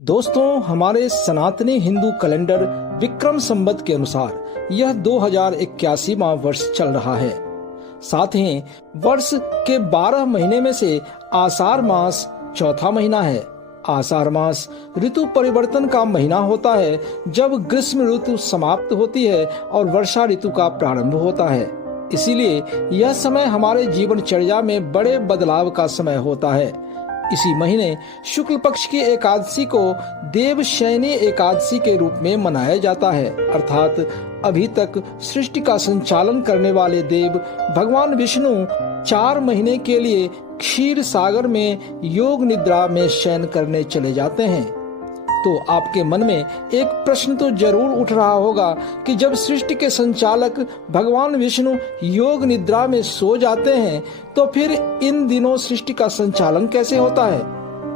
दोस्तों, हमारे सनातनी हिंदू कैलेंडर विक्रम संवत के अनुसार यह 2081वां वर्ष चल रहा है। साथ ही वर्ष के 12 महीने में से आषाढ़ मास चौथा महीना है। आषाढ़ मास ऋतु परिवर्तन का महीना होता है, जब ग्रीष्म ऋतु समाप्त होती है और वर्षा ऋतु का प्रारंभ होता है। इसीलिए यह समय हमारे जीवनचर्या में बड़े बदलाव का समय होता है। इसी महीने शुक्ल पक्ष की एकादशी को देवशयनी एकादशी के रूप में मनाया जाता है। अर्थात अभी तक सृष्टि का संचालन करने वाले देव भगवान विष्णु 4 महीने के लिए क्षीर सागर में योग निद्रा में शयन करने चले जाते हैं। तो आपके मन में एक प्रश्न तो जरूर उठ रहा होगा कि जब सृष्टि के संचालक भगवान विष्णु योग निद्रा में सो जाते हैं तो फिर इन दिनों सृष्टि का संचालन कैसे होता है।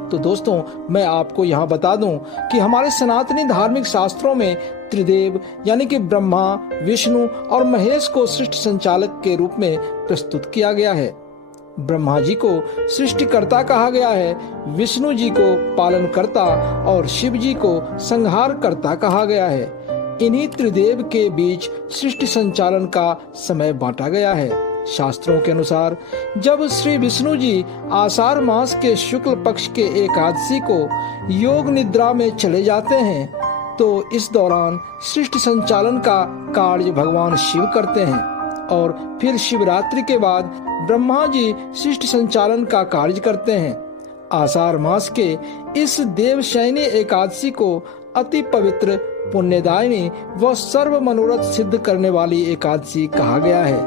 तो दोस्तों, मैं आपको यहाँ बता दूं कि हमारे सनातनी धार्मिक शास्त्रों में त्रिदेव यानी कि ब्रह्मा, विष्णु और महेश को सृष्टि संचालक के रूप में प्रस्तुत किया गया है। ब्रह्मा जी को सृष्टिकर्ता कहा गया है, विष्णु जी को पालनकर्ता और शिव जी को संहारकर्ता कहा गया है। इन्हीं त्रिदेव के बीच सृष्टि संचालन का समय बांटा गया है। शास्त्रों के अनुसार जब श्री विष्णु जी आषाढ़ मास के शुक्ल पक्ष के एकादशी को योग निद्रा में चले जाते हैं तो इस दौरान सृष्टि संचालन का कार्य भगवान शिव करते हैं और फिर शिवरात्रि के बाद ब्रह्मा जी सृष्टि संचालन का कार्य करते हैं। आषाढ़ मास के इस देवशयनी एकादशी को अति पवित्र, पुण्यदायिनी व सर्व मनोरथ सिद्ध करने वाली एकादशी कहा गया है।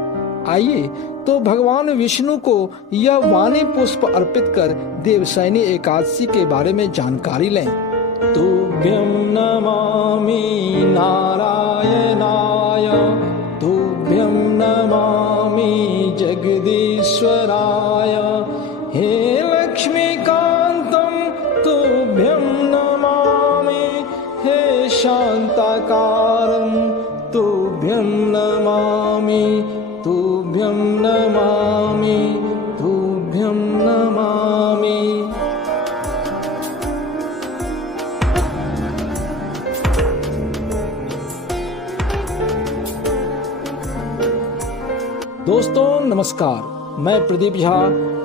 आइए तो भगवान विष्णु को यह वाणी पुष्प अर्पित कर देवशयनी एकादशी के बारे में जानकारी लें। तुभ्यं नमामि नारायणाय, तुभ्यं नमामि जगदीश्वराय, हे लक्ष्मीकान्तं तुभ्यं नमामि, हे शान्ताकारं तुभ्यं नमामि, तुभ्यं नमामि, तुभ्यं नमामि। दोस्तों नमस्कार, मैं प्रदीप झा।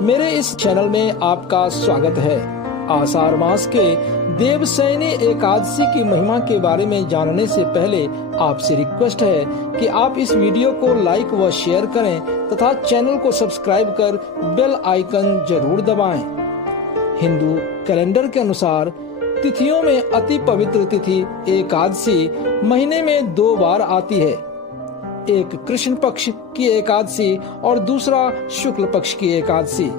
मेरे इस चैनल में आपका स्वागत है। आषाढ़ मास के देवशयनी एकादशी की महिमा के बारे में जानने से पहले आपसे रिक्वेस्ट है कि आप इस वीडियो को लाइक व शेयर करें तथा चैनल को सब्सक्राइब कर बेल आइकन जरूर दबाएं। हिंदू कैलेंडर के अनुसार तिथियों में अति पवित्र तिथि एकादशी महीने में 2 बार आती है। एक कृष्ण पक्ष की एकादशी और दूसरा शुक्ल पक्ष की एकादशी।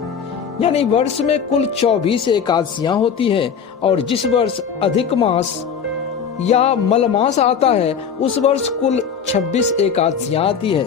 यानी वर्ष में कुल 24 एकादशियां होती है और जिस वर्ष अधिक मास या मलमास आता है उस वर्ष कुल 26 एकादशियां आती है।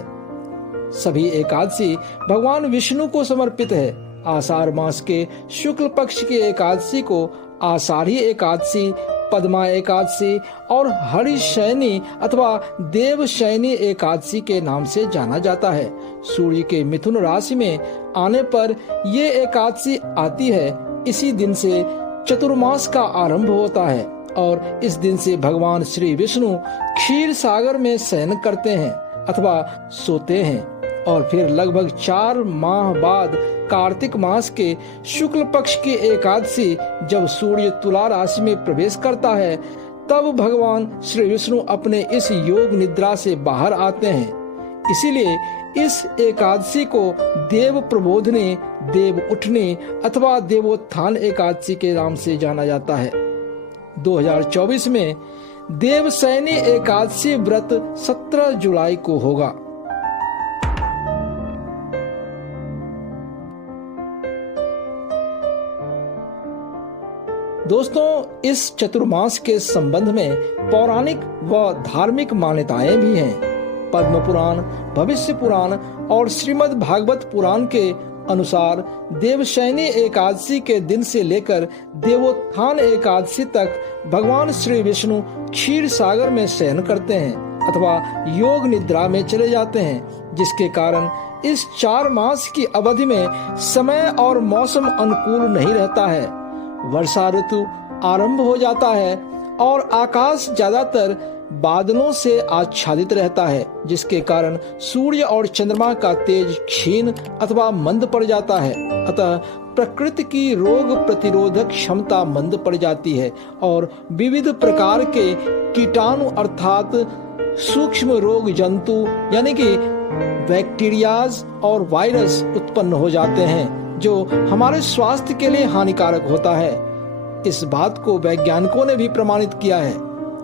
सभी एकादशी भगवान विष्णु को समर्पित है। आषाढ़ मास के शुक्ल पक्ष की एकादशी को आषाढ़ी एकादशी, पद्मा एकादशी और हरिशयनी अथवा देवशयनी एकादशी के नाम से जाना जाता है। सूर्य के मिथुन राशि में आने पर ये एकादशी आती है। इसी दिन से चतुर्मास का आरंभ होता है और इस दिन से भगवान श्री विष्णु क्षीर सागर में शयन करते हैं अथवा सोते हैं और फिर लगभग 4 माह बाद कार्तिक मास के शुक्ल पक्ष की एकादशी जब सूर्य तुला राशि में प्रवेश करता है तब भगवान श्री विष्णु अपने इस योग निद्रा से बाहर आते हैं। इसीलिए इस एकादशी को देव प्रबोधनी, देव उठनी अथवा देवोत्थान एकादशी के नाम से जाना जाता है। 2024 में देवशयनी एकादशी व्रत 17 जुलाई को होगा। दोस्तों, इस चतुर्मास के संबंध में पौराणिक व धार्मिक मान्यताएं भी हैं। पद्म पुराण, भविष्य पुराण और श्रीमद् भागवत पुराण के अनुसार देवशयनी एकादशी के दिन से लेकर देवोत्थान एकादशी तक भगवान श्री विष्णु क्षीर सागर में शयन करते हैं अथवा योग निद्रा में चले जाते हैं, जिसके कारण इस 4 मास की अवधि में समय और मौसम अनुकूल नहीं रहता है। वर्षा ऋतु आरंभ हो जाता है और आकाश ज्यादातर बादलों से आच्छादित रहता है, जिसके कारण सूर्य और चंद्रमा का तेज क्षीण अथवा मंद पड़ जाता है। अतः प्रकृति की रोग प्रतिरोधक क्षमता मंद पड़ जाती है और विविध प्रकार के कीटाणु अर्थात सूक्ष्म रोग जंतु यानी कि बैक्टीरियाज और वायरस उत्पन्न हो जाते हैं, जो हमारे स्वास्थ्य के लिए हानिकारक होता है। इस बात को वैज्ञानिकों ने भी प्रमाणित किया है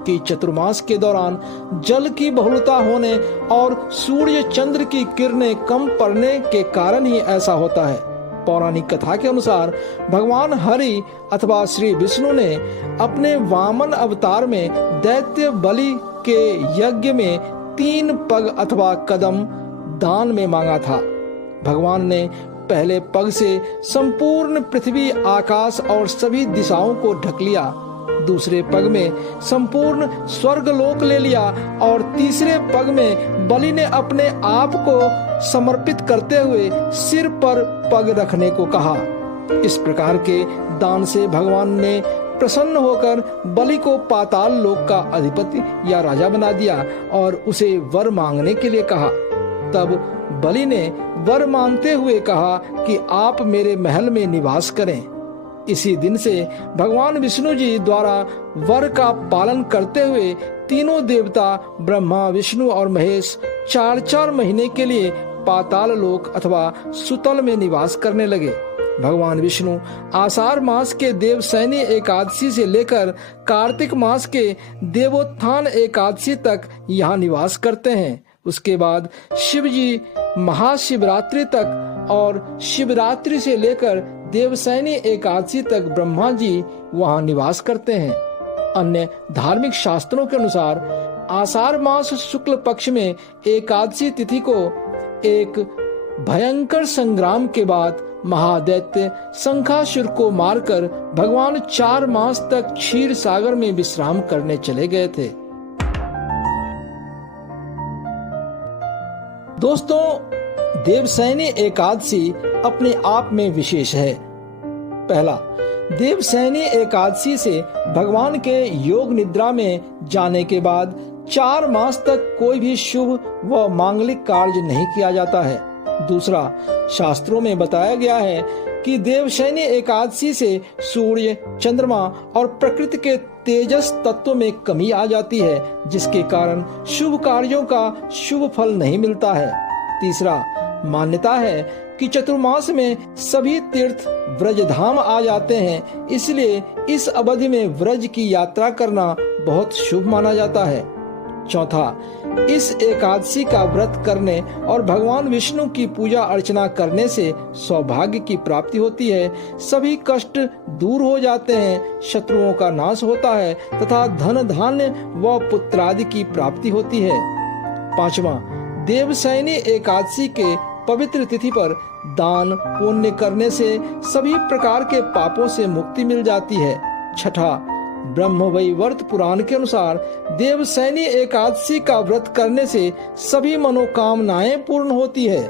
कि चतुर्मास के दौरान जल की बहुलता होने और सूर्य चंद्र की किरणें कम पड़ने के कारण ही ऐसा होता है। पौराणिक कथा के अनुसार भगवान हरि अथवा श्री विष्णु ने अपने वामन अवतार में दैत्य बलि के यज्ञ में 3 पग अथवा कदम दान में मांगा था। भगवान ने पहले पग से संपूर्ण पृथ्वी, आकाश और सभी दिशाओं को ढक लिया, दूसरे पग में संपूर्ण स्वर्गलोक ले लिया और तीसरे पग में बलि ने अपने आप को समर्पित करते हुए सिर पर पग रखने को कहा। इस प्रकार के दान से भगवान ने प्रसन्न होकर बलि को पाताल लोक का अधिपति या राजा बना दिया और उसे वर मांगने के लिए कहा। तब बलि ने वर मांगते हुए कहा कि आप मेरे महल में निवास करें। इसी दिन से भगवान विष्णु जी द्वारा वर का पालन करते हुए तीनों देवता ब्रह्मा, विष्णु और महेश 4-4 महीने के लिए पाताल लोक अथवा सुतल में निवास करने लगे। भगवान विष्णु आषाढ़ मास के देवशयनी एकादशी से लेकर कार्तिक मास के देवोत्थान एकादशी तक यहाँ निवास करते हैं। उसके बाद शिव जी महाशिवरात्रि तक और शिवरात्रि से लेकर देवशयनी एकादशी तक ब्रह्मा जी वहाँ निवास करते हैं। अन्य धार्मिक शास्त्रों के अनुसार आषाढ़ मास शुक्ल पक्ष में एकादशी तिथि को एक भयंकर संग्राम के बाद महादैत्य शंखासुर को मारकर भगवान 4 मास तक क्षीर सागर में विश्राम करने चले गए थे। दोस्तों, देवशयनी एकादशी अपने आप में विशेष है। पहला, देवशयनी एकादशी से भगवान के योग निद्रा में जाने के बाद 4 मास तक कोई भी शुभ व मांगलिक कार्य नहीं किया जाता है। दूसरा, शास्त्रों में बताया गया है कि देवशयनी एकादशी से सूर्य, चंद्रमा और प्रकृति के तेजस तत्व में कमी आ जाती है, जिसके कारण शुभ कार्यों का शुभ फल नहीं मिलता है। तीसरा, मान्यता है कि चतुर्मास में सभी तीर्थ व्रजधाम आ जाते हैं, इसलिए इस अवधि में व्रज की यात्रा करना बहुत शुभ माना जाता है। चौथा, इस एकादशी का व्रत करने और भगवान विष्णु की पूजा अर्चना करने से सौभाग्य की प्राप्ति होती है, सभी कष्ट दूर हो जाते हैं, शत्रुओं का नाश होता है तथा धन धान्य व पुत्रादि की प्राप्ति होती है। पांचवा, देवशयनी एकादशी के पवित्र तिथि पर दान पुण्य करने से सभी प्रकार के पापों से मुक्ति मिल जाती है। छठा, ब्रह्मवैवर्त पुराण के अनुसार देवशयनी एकादशी का व्रत करने से सभी मनोकामनाएं पूर्ण होती है।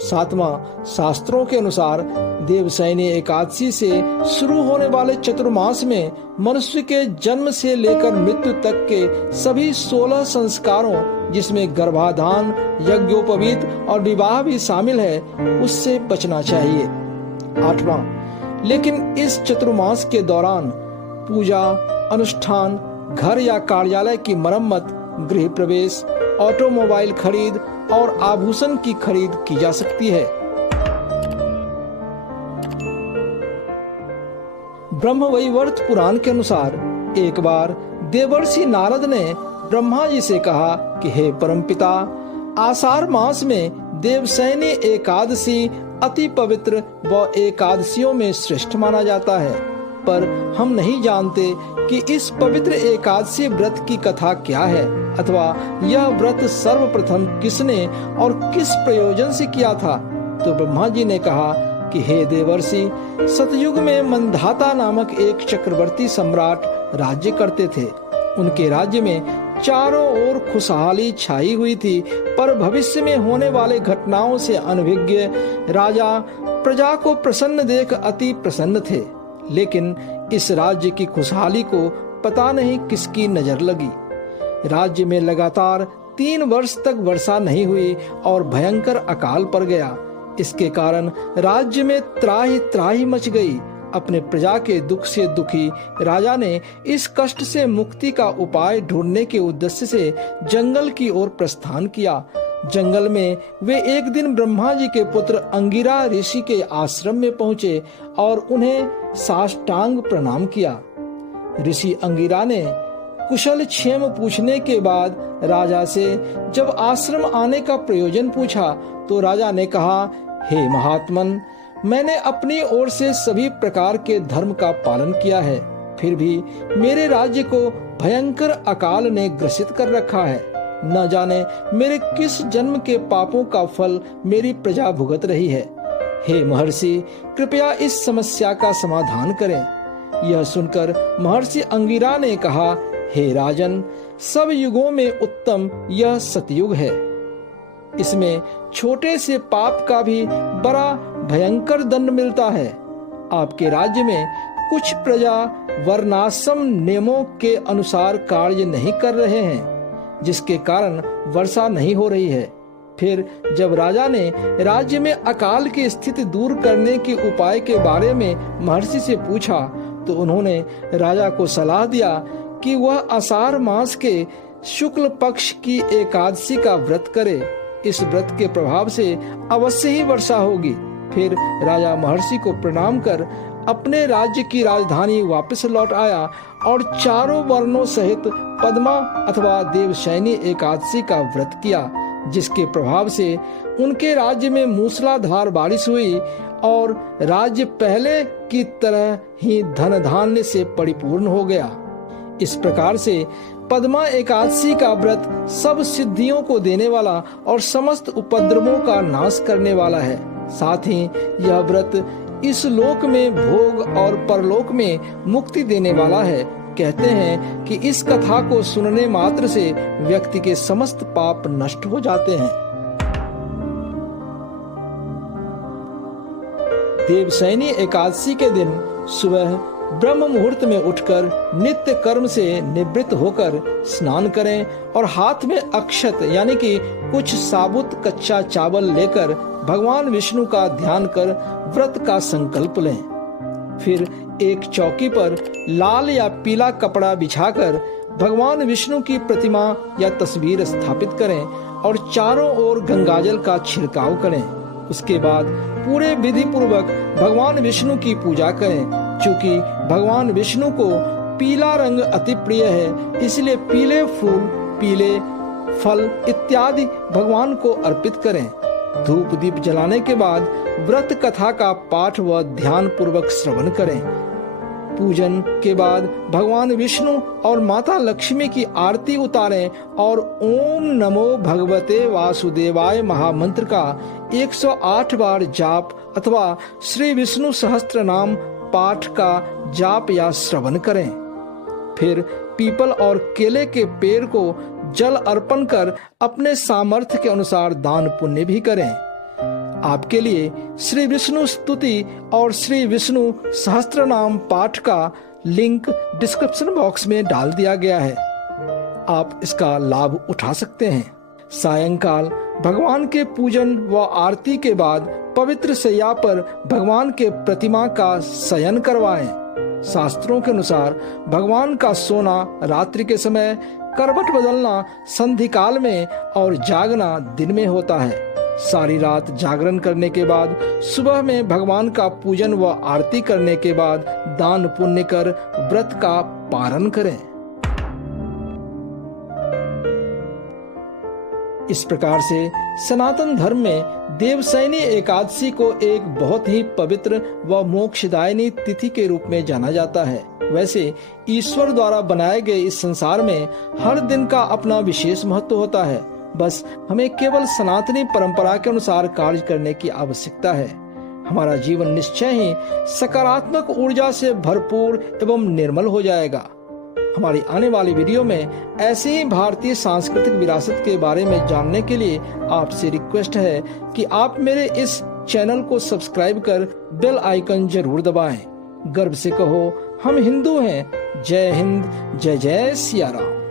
सातवां, शास्त्रों के अनुसार देवशयनी एकादशी से शुरू होने वाले चतुर्मास में मनुष्य के जन्म से लेकर मृत्यु तक के सभी 16 संस्कारों, जिसमें गर्भाधान, यज्ञोपवीत और विवाह भी शामिल है, उससे बचना चाहिए। आठवां, लेकिन इस चतुर्मास के दौरान पूजा, अनुष्ठान, घर या कार्यालय की मरम्मत, गृह प्रवेश, ऑटोमोबाइल खरीद और आभूषण की खरीद की जा सकती है। ब्रह्मवैवर्त पुराण के अनुसार एक बार देवर्षि नारद ने ब्रह्मा जी से कहा कि हे परमपिता, आषाढ़ मास में देवशयनी एकादशी अति पवित्र व एकादशियों में श्रेष्ठ माना जाता है, पर हम नहीं जानते कि इस पवित्र एकादशी व्रत की कथा क्या है अथवा यह व्रत सर्वप्रथम किसने और किस प्रयोजन से किया था। तो ब्रह्मा जी ने कहा कि हे देवर्षि, सतयुग में मंधाता नामक एक चक्रवर्ती सम्राट राज्य करते थे। उनके राज्य में चारों ओर खुशहाली छाई हुई थी, पर भविष्य में होने वाले घटनाओं से अनभिज्ञ राजा प्रजा को प्रसन्न देख अति प्रसन्न थे। लेकिन इस राज्य की खुशहाली को पता नहीं किसकी नजर लगी। राज्य में लगातार 3 वर्ष तक वर्षा नहीं हुई और भयंकर अकाल पड़ गया। इसके कारण राज्य में त्राही त्राही मच गई। अपने प्रजा के दुख से दुखी राजा ने इस कष्ट से मुक्ति का उपाय ढूंढने के उद्देश्य से जंगल की ओर प्रस्थान किया। जंगल में वे एक दिन ब्रह्मा जी के पुत्र अंगिरा ऋषि के आश्रम में पहुंचे और उन्हें साष्टांग प्रणाम किया। ऋषि अंगिरा ने कुशल क्षेम पूछने के बाद राजा से जब आश्रम आने का प्रयोजन पूछा तो राजा ने कहा, हे महात्मन, मैंने अपनी ओर से सभी प्रकार के धर्म का पालन किया है, फिर भी मेरे राज्य को भयंकर अकाल ने ग्रसित कर रखा है। न जाने मेरे किस जन्म के पापों का फल मेरी प्रजा भुगत रही है। हे महर्षि, कृपया इस समस्या का समाधान करें। यह सुनकर महर्षि अंगिरा ने कहा, हे राजन, सब युगों में उत्तम यह सतयुग है। इसमें छोटे से पाप का भी बड़ा भयंकर दंड मिलता है। आपके राज्य में कुछ प्रजा वर्णाश्रम नियमों के अनुसार कार्य नहीं कर रहे हैं, जिसके कारण वर्षा नहीं हो रही है। फिर जब राजा ने राज्य में अकाल की स्थिति दूर करने के उपाय के बारे में महर्षि से पूछा तो उन्होंने राजा को सलाह दिया कि वह आषाढ़ मास के शुक्ल पक्ष की एकादशी का व्रत करे। इस व्रत के प्रभाव से अवश्य ही वर्षा होगी। फिर राजा महर्षि को प्रणाम कर अपने राज्य की राजधानी वापस लौट आया और चारों वर्णों सहित पद्मा अथवा देवशयनी एकादशी का व्रत किया, जिसके प्रभाव से उनके राज्य में मूसलाधार बारिश हुई और राज्य पहले की तरह ही धन धान्य से परिपूर्ण हो गया। इस प्रकार से पद्मा एकादशी का व्रत सब सिद्धियों को देने वाला और समस्त उपद्रवों का नाश करने वाला है। साथ ही यह व्रत इस लोक में भोग और परलोक में मुक्ति देने वाला है। कहते हैं कि इस कथा को सुनने मात्र से व्यक्ति के समस्त पाप नष्ट हो जाते हैं। देवशयनी एकादशी के दिन सुबह ब्रह्म मुहूर्त में उठकर नित्य कर्म से निवृत्त होकर स्नान करें और हाथ में अक्षत यानी कि कुछ साबुत कच्चा चावल लेकर भगवान विष्णु का ध्यान कर व्रत का संकल्प लें। फिर एक चौकी पर लाल या पीला कपड़ा बिछाकर भगवान विष्णु की प्रतिमा या तस्वीर स्थापित करें और चारों ओर गंगाजल का छिड़काव करें। उसके बाद पूरे विधि पूर्वक भगवान विष्णु की पूजा करें। चूँकि भगवान विष्णु को पीला रंग अति प्रिय है, इसलिए पीले फूल, पीले फल इत्यादि भगवान को अर्पित करें। धूप दीप जलाने के बाद व्रत कथा का पाठ व ध्यान पूर्वक श्रवण करें। पूजन के बाद भगवान विष्णु और माता लक्ष्मी की आरती उतारें और ओम नमो भगवते वासुदेवाय महामंत्र का 108 बार जाप अथवा श्री विष्णु सहस्त्र नाम पाठ का जाप या श्रवण करें। फिर पीपल और केले के पेड़ को जल अर्पण कर अपने सामर्थ्य के अनुसार दान पुण्य भी करें। आपके लिए श्री विष्णु स्तुति और श्री विष्णु सहस्त्र नाम पाठ का लिंक डिस्क्रिप्शन बॉक्स में डाल दिया गया है, आप इसका लाभ उठा सकते हैं। सायंकाल भगवान के पूजन व आरती के बाद पवित्र शैया पर भगवान के प्रतिमा का शयन करवाएं। शास्त्रों के अनुसार भगवान का सोना रात्रि के समय, करवट बदलना संधि काल में और जागना दिन में होता है। सारी रात जागरण करने के बाद सुबह में भगवान का पूजन व आरती करने के बाद दान पुण्य कर व्रत का पारण करें। इस प्रकार से सनातन धर्म में देवशयनी एकादशी को एक बहुत ही पवित्र व मोक्षदायिनी तिथि के रूप में जाना जाता है। वैसे ईश्वर द्वारा बनाए गए इस संसार में हर दिन का अपना विशेष महत्व होता है। बस हमें केवल सनातनी परंपरा के अनुसार कार्य करने की आवश्यकता है। हमारा जीवन निश्चय ही सकारात्मक ऊर्जा से भरपूर एवं निर्मल हो जाएगा। हमारी आने वाली वीडियो में ऐसे ही भारतीय सांस्कृतिक विरासत के बारे में जानने के लिए आपसे रिक्वेस्ट है कि आप मेरे इस चैनल को सब्सक्राइब कर बेल आइकन जरूर दबाएं। गर्व से कहो, हम हिंदू हैं। जय हिंद, जय जय सिया राम।